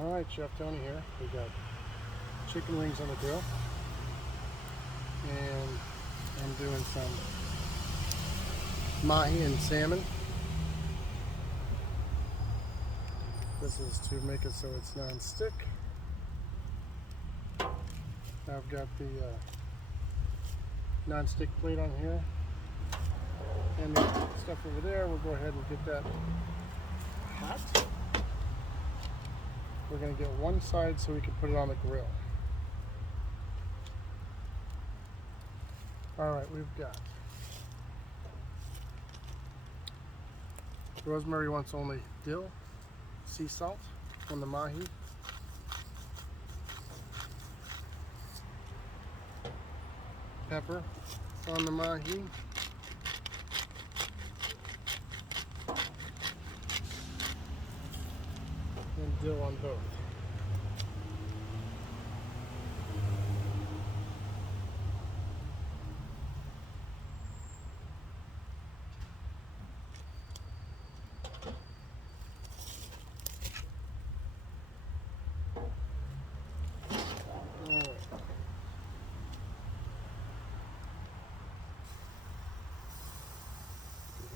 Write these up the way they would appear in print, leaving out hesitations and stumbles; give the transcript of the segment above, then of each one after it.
Alright, Chef Tony here. We got chicken wings on the grill. And I'm doing some mahi and salmon. This is to make it so it's non-stick. I've got the non-stick plate on here. And the stuff over there, we'll go ahead and get that hot. We're going to get one side so we can put it on the grill. Alright, we've got Rosemary wants only dill, sea salt on the mahi, pepper on the mahi, and dill on both.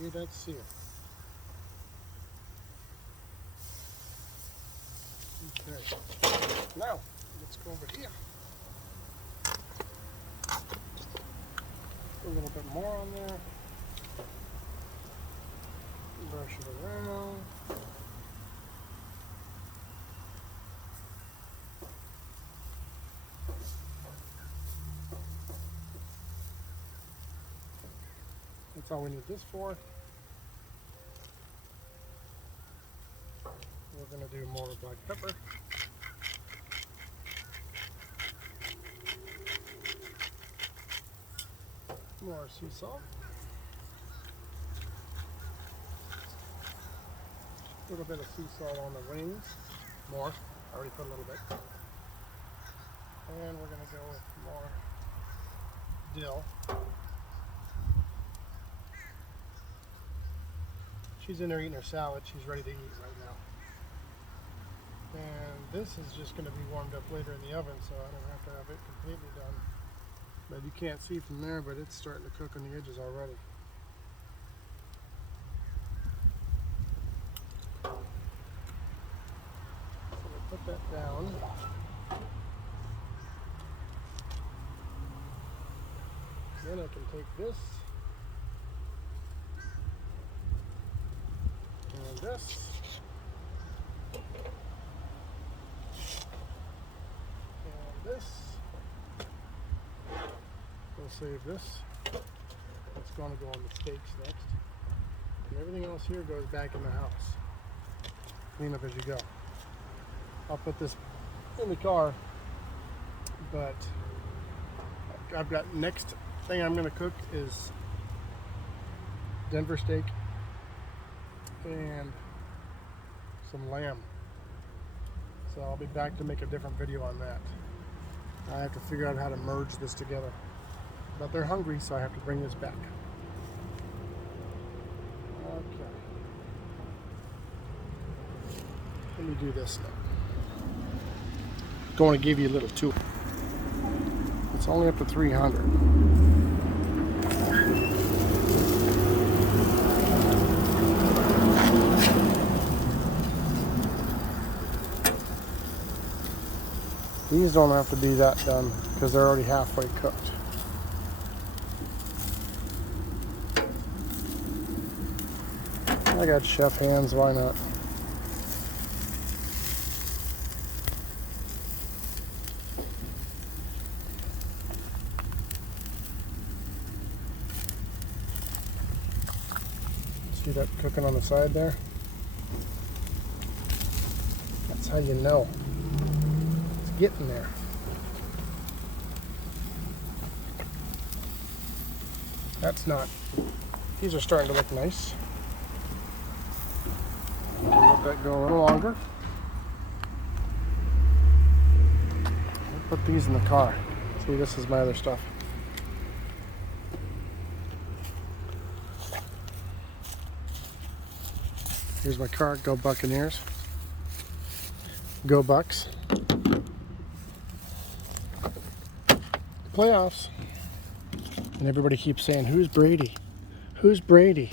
Hear that sear. Okay. Now, let's go over here. Put a little bit more on there. Brush it around. That's all we need this for. We're going to do more black pepper. More sea salt. A little bit of sea salt on the wings. More. I already put a little bit. And we're going to go with more dill. She's in there eating her salad. She's ready to eat right now. And this is just going to be warmed up later in the oven, so I don't have to have it completely done. But you can't see from there, but it's starting to cook on the edges already. So we'll put that down. Then I can take this and this. This. We'll save this. It's going to go on the steaks next. And everything else here goes back in the house. Clean up as you go. I'll put this in the car, but I've got next thing I'm going to cook is Denver steak and some lamb. So I'll be back to make a different video on that. I have to figure out how to merge this together. But they're hungry, so I have to bring this back. Okay. Let me do this now. Going to give you a little tour. It's only up to 300. These don't have to be that done because they're already halfway cooked. I got chef hands, why not? See that cooking on the side there? That's how you know. Getting there. That's not. These are starting to look nice. Let that go a little longer. I'll put these in the car. See, this is my other stuff. Here's my car. Go Buccaneers. Go Bucks. Playoffs. And everybody keeps saying, who's Brady? Who's Brady?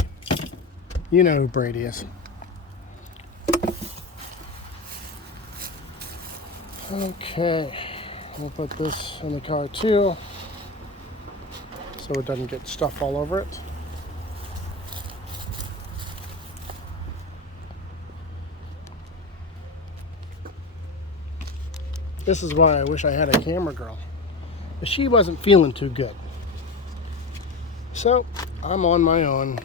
You know who Brady is. Okay. We'll put this in the car too, so it doesn't get stuff all over it. This is why I wish I had a camera girl. But she wasn't feeling too good. So I'm on my own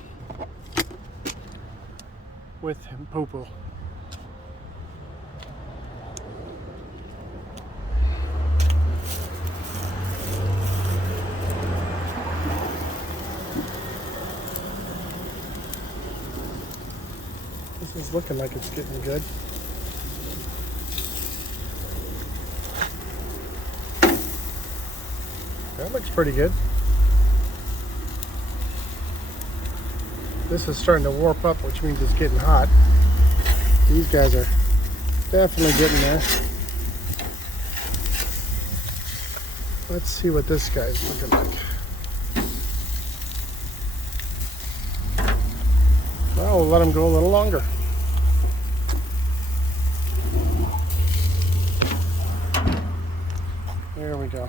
with Poo-Poo. This is looking like it's getting good. That looks pretty good. This is starting to warp up, which means it's getting hot. These guys are definitely getting there. Let's see what this guy's looking like. Well, we'll let him go a little longer. There we go.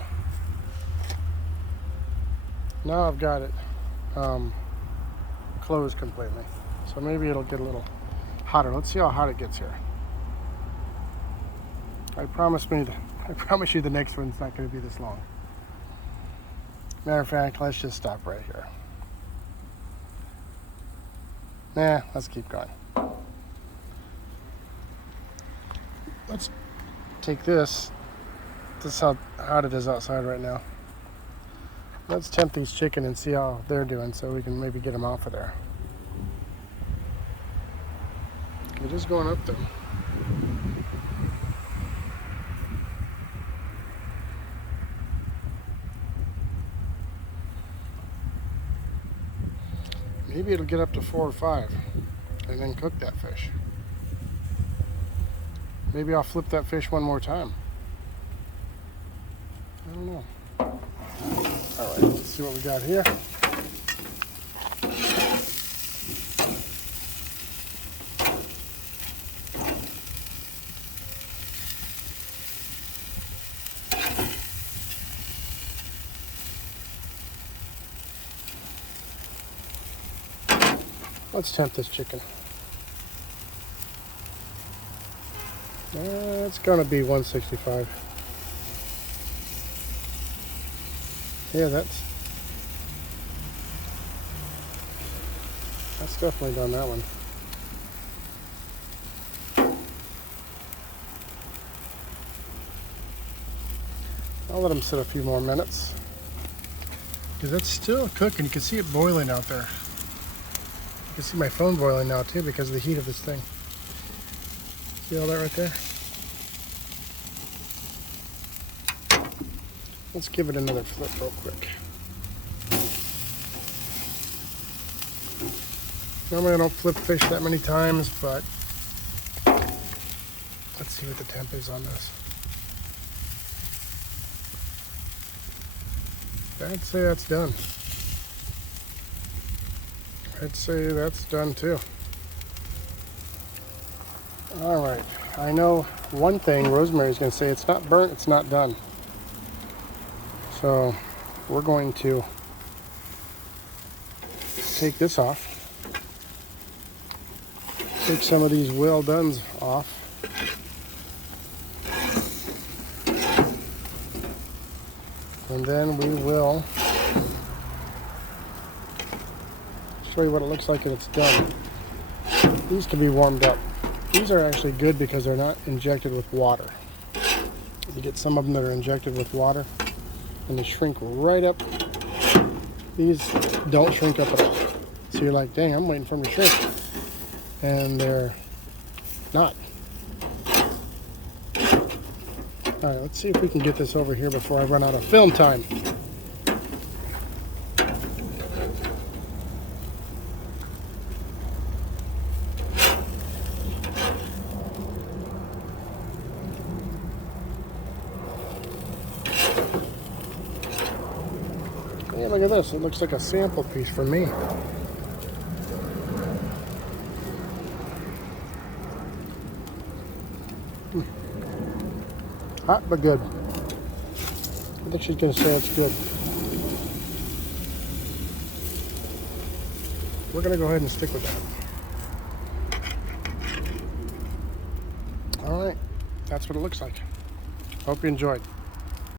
Now I've got it closed completely. So maybe it'll get a little hotter. Let's see how hot it gets here. I promise you the next one's not going to be this long. Matter of fact, let's just stop right here. Nah, let's keep going. Let's take this. This is how hot it is outside right now. Let's tempt these chicken and see how they're doing so we can maybe get them off of there. We're just going up there. Maybe it'll get up to 4 or 5 and then cook that fish. Maybe I'll flip that fish one more time. I don't know. All right, let's see what we got here. Let's tempt this chicken. It's gonna be 165. Yeah, that's definitely done that one. I'll let them sit a few more minutes because that's still cooking. You can see it boiling out there. You can see my phone boiling now too because of the heat of this thing. See all that right there? Let's give it another flip real quick. Normally I don't flip fish that many times, but let's see what the temp is on this. I'd say that's done. I'd say that's done too. All right, I know one thing Rosemary's gonna say, it's not burnt, it's not done. So we're going to take this off. Take some of these well dones off. And then we will show you what it looks like when it's done. These can be warmed up. These are actually good because they're not injected with water. You get some of them that are injected with water and they shrink right up. These don't shrink up at all. So you're like, dang, I'm waiting for them to shrink. And they're not. All right, let's see if we can get this over here before I run out of film time. Hey, look at this. It looks like a sample piece for me. Hot but good. I think she's going to say it's good. We're going to go ahead and stick with that. All right. That's what it looks like. Hope you enjoyed.